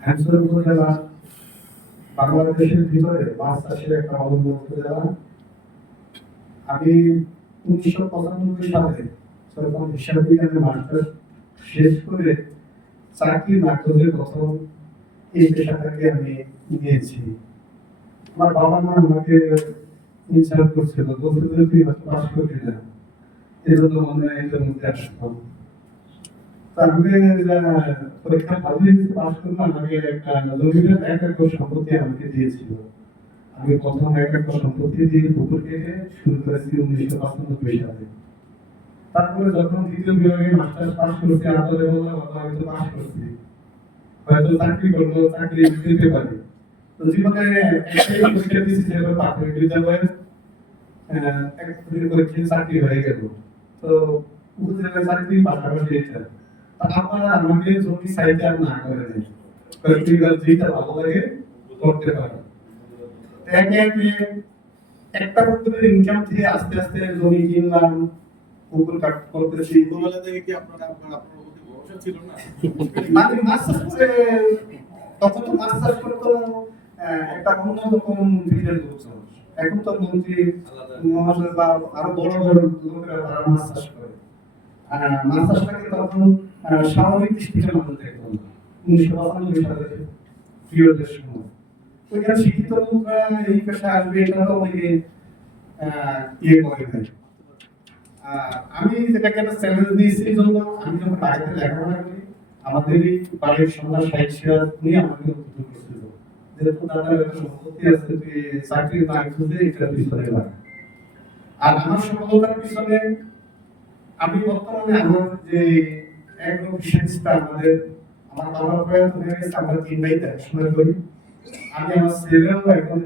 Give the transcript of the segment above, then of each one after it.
হ্যামসর উপজেলা বাংলাদেশের ভিতরে মাছ চাষের একটা অনন্য উপজেলা আমি উনিশশো পঁচানব্বই সালে যখন বিজ্ঞানের মাস্টার শেষ করে চাকরি না করে প্রথম এই পেশাটাকে আমি নিয়েছি। আমার বাবা মা আমাকে ইনসাল্ট করছিল বলতে তুই হয়তো পাস করবি না। এই জন্য মনে হয় এটার মধ্যে আসতাম তারপরে পরীক্ষা ভালো হয়েছে পাস করলাম আমাকে একটা জমির এক একর সম্পত্তি আমাকে দিয়েছিল। আমি প্রথম এক একর সম্পত্তি দিয়ে পুকুর কেটে শুরু করেছি উনিশশো পঁচানব্বই সালে। তারপরে যখন দ্বিতীয় বিভাগে মাস্টার্স পাস করছি আদরে বললাম আমি তো পাস করছি। তো দুই চাকরি পাশাপাশি আমার করতে আস্তে আস্তে জমি কিনলাম কাট করতেছি ছোটবেলা মানে মাছ চাষ করে। তো একটা অন্যরকম এখন তো মন্ত্রী মহাশয় বা আরও বড় বড় লোকেরা মাছ চাষ করে মাছ চাষটাকে তখন স্বাভাবিক দৃষ্টিতে মানুষ দেখতো না উনিশশো সময় শিক্ষিত লোকরা এই আসবে এটা তো অনেকে ইয়ে করে আহ, আমি যেটাকে একটা চ্যালেঞ্জ দিয়েছি জন্য আমি যখন লেখাপড়া করি বাড়ির সন্ধ্যা নিয়ে আমাকে উদ্যোগ করেছিল। যেহেতু দাদার সম্পত্তি আছে চাকরি না খুঁজে এটা পিছনে আর আমার সফলতার পিছনে আমি বর্তমানে আমার যে এগ্রো বিশেষটা আমাদের আমার বাবা প্রয়াত হয়ে গেছে আমরা তিন ভাই দেখাশোনা করি। আমি আমার ছেলেও এখন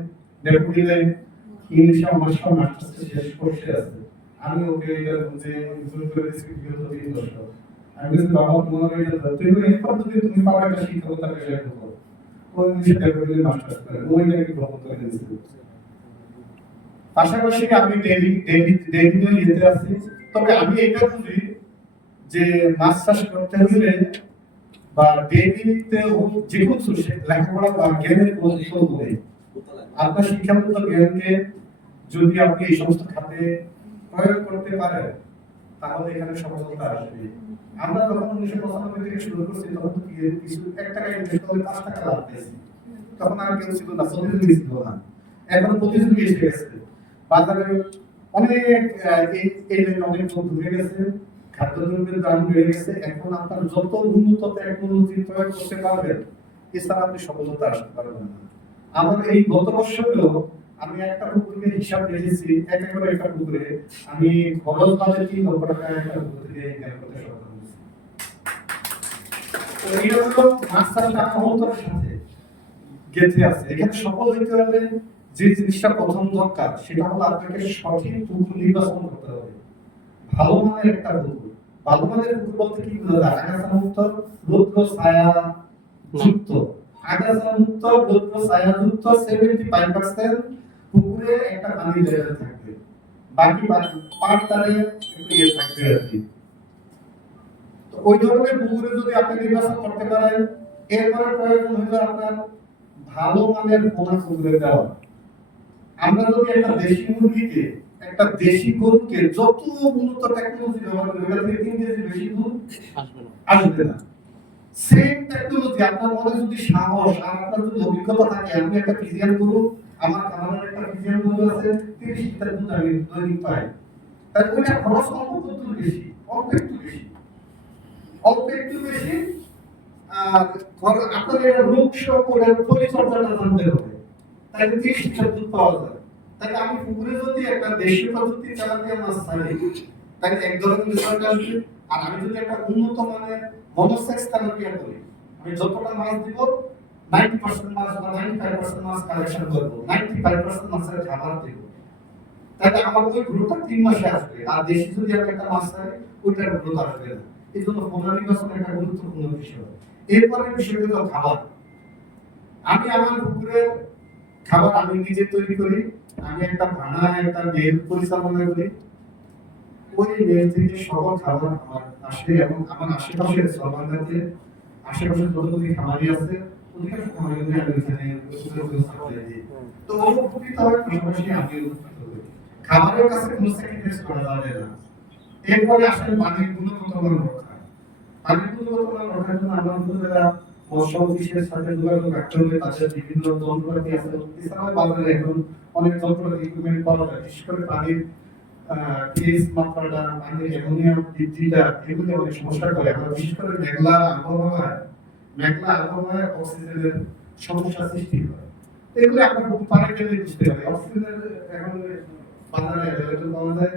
ডেপুটি লাইন ইংলিশে সব মাস্টার্স শেষ করতে আছে। আমি ওকে এটা যে ভুল করে দিয়েছি আমি বলছি, বাবা এই পদ্ধতি তুমি পাবা একটা ও ডেপুটি মাস্টার্স করে নাকি গ্রহণ করে পাশাপাশি আমি ডেলি ডেলি ডেলি তবে আমি এটা বুঝি যে মাছ চাষ করতে হলে বা ডেলিতে যে কোনো লেখাপড়া বা জ্ঞানের কৌশল নেই আপনার শিক্ষাগত জ্ঞানকে যদি আপনি এই সমস্ত খাতে প্রয়োগ করতে পারেন, তাহলে এখানে সফলতা আসবে। আমরা যখন উনিশশো পঁচানব্বই থেকে শুরু করছি, তখন তো কিছু এক টাকা ইনভেস্ট করলে পাঁচ টাকা লাভ পেয়েছি। তখন আর কেউ ছিল না, প্রতিযোগী ছিল না। এখন প্রতিযোগী এসে গেছে। বাজারে অনেক এই এই লাইনে অনেক লোক ঢুকে গেছে। খাদ্যদ্রব্যের দাম বেড়ে গেছে। এখন আপনার যত উন্নত টেকনোলজি প্রয়োগ করতে পারবেন, এছাড়া আপনি সফলতা আসতে পারবেন না। আমার এই গত বছরও আমি একটা পুকুরে হিসাব রেখেছি এক একরে একটা পুকুরে। আমি খরচ বাদে তিন লক্ষ টাকা একটা পুকুরে ইনকাম করতে সক্ষম হয়েছি। তো ক্ষমতার সাথে গেঁথে আছে। এখানে সফল হইতে হলে যে জিনিসটা প্রথম দরকার, সেটা হলো আপনাকে সঠিক পুকুর নির্বাচন করতে হবে। ভালো মানের একটা পুকুর। মানের বলতে কি আগাছা মুক্ত রৌদ্র ছায়া যুক্ত। আগাছা মুক্ত রৌদ্র ছায়া যুক্ত সেভেন্টি ফাইভ পার্সেন্ট পুকুরে একটা পানি লেভেল থাকবে বাকি পাঁচ তারে ইয়ে থাকবে আর কি। ওই ধরনের পুকুরে যদি আপনি নির্বাচন করতে পারেন, এরপরে প্রয়োজন হইল আপনার ভালো মানের পোনা পুকুরে দেওয়া আমরা যদি একটা দেশি মুরগিকে একটা দেশি গরুকে যত উন্নত টেকনোলজি ব্যবহার করি ওটা থেকে তিন কেজি বেশি দুধ আসবে না। সেম টেকনোলজি আপনার মনে যদি সাহস আর আপনার যদি অভিজ্ঞতা থাকে আমি একটা ফিজিয়ান গরু আমার খামারের একটা ফিজিয়ান গরু আছে তিরিশ লিটার দুধ আমি দৈনিক পাই। তাহলে ওইটা খরচ অল্প একটু বেশি অল্প একটু বেশি। অল্প একটু বেশি আর খরচ আপনাদের রোগ সকলের পরিচর্যাটা জানতে হবে। তাহলে তিরিশ লিটার দুধ পাওয়া যায়। তাহলে আমি পুকুরে যদি একটা দেশীয় পদ্ধতি চালাতে মাছ ছাড়ি তাহলে এক ধরনের রেজাল্ট আসবে। আর আমি যদি একটা উন্নত মানের মনোসেক্স থেরাপি করি, আমি যতটা মাছ দিব নাইনটি পার্সেন্ট মাছ বা নাইনটি ফাইভ পার্সেন্ট মাছ কালেকশন করব নাইনটি ফাইভ পার্সেন্ট মাছের খাবার দিব। তাহলে আমার ওই গ্রোথটা তিন মাসে আসবে, আর দেশি যদি আমি একটা মাছ খাই ওইটার গ্রোথ আসবে না। এই জন্য পুনর্নির্বাচন একটা গুরুত্বপূর্ণ বিষয়। এরপরে বিষয় হলো খাবার। আমি আমার পুকুরের খাবার আমি নিজে তৈরি করি আমি একটা ভাড়া একটা মেল পরিচালনা করি। ওই মেল থেকে সকল খাবার আমার আসে এবং আমার আশেপাশে সরকারকে আশেপাশে আছে, অধিকাংশ খামারে হই। খামারের কাছে এরপরে আসলে পানির গুণগত মান কিন্তু যারা মৎস্য অফিসের সাথে যোগাযোগ রাখতে হবে তাদের বিভিন্ন যন্ত্রপাতি আছে। এছাড়াও বাজারে এখন অনেক যন্ত্রপাতি ইকুইপমেন্ট পাওয়া যায়। বিশেষ করে পানির পিএইচ মাত্রাটা, পানির অ্যামোনিয়াম বৃদ্ধিটা এগুলো অনেক সমস্যা করে আমরা বিশেষ করে মেঘলা আবহাওয়ায় মেঘলা আবহাওয়ায় অক্সিজেনের সমস্যা সৃষ্টি হয়। এগুলো আমরা খুব পানি খেলে বুঝতে পারি অক্সিজেন এখন বাজারে অ্যাভেলেবল পাওয়া যায়।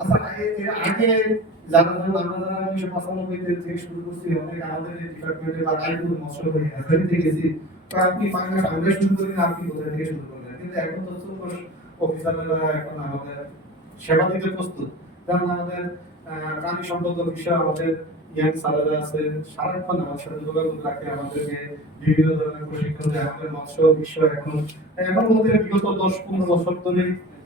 আচ্ছা থেকে আমাদের সেবা দিতে প্রস্তুত। যেমন আমাদের প্রাণী সম্পদ অফিসার আমাদের ইয়াং আছে সারাক্ষণ আমার যোগাযোগ রাখে আমাদেরকে বিভিন্ন ধরনের প্রশিক্ষণ দেয়, আমাদের মৎস্য বিশ্ব এখন। এখন বলতে বিগত দশ পনেরো বছর ধরে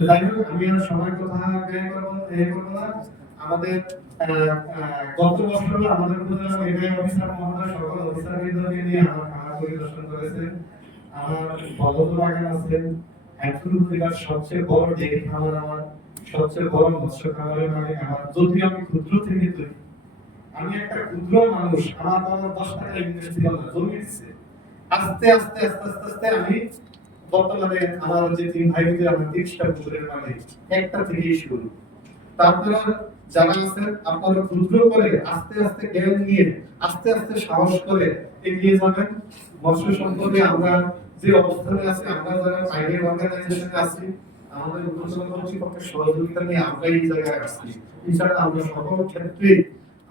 হোক, আমি ক্ষুদ্র থেকে তৈরি, আমি একটা ক্ষুদ্র মানুষ, আমার বাবা দশ টাকা দিচ্ছে আস্তে আস্তে আস্তে আস্তে আস্তে আমি বর্তমানে আমার যে তিন ভাই মিলে আমার তিরিশটা পুকুরের মালিক একটা থেকেই শুরু। আপনারা যারা আছেন, আপনারা ক্ষুদ্র করে আস্তে আস্তে জ্ঞান নিয়ে, আস্তে আস্তে সাহস করে এগিয়ে যাবেন। মৎস্য সম্পদে আমরা যে অবস্থানে আছি, আমরা যারা পাইনিয়ার অর্গানাইজেশনে আছি, আমাদের উপজেলা কর্তৃপক্ষের সহযোগিতা নিয়ে আমরা এই জায়গায় আসছি। ইনশাআল্লাহ আমরা সকল ক্ষেত্রে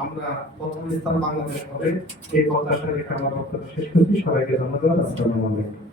আমরা প্রথম স্থান বাংলাদেশ হবে। এই প্রত্যাশা রেখে আমার বক্তব্য শেষ করছি। সবাইকে ধন্যবাদ। আসসালামু আলাইকুম।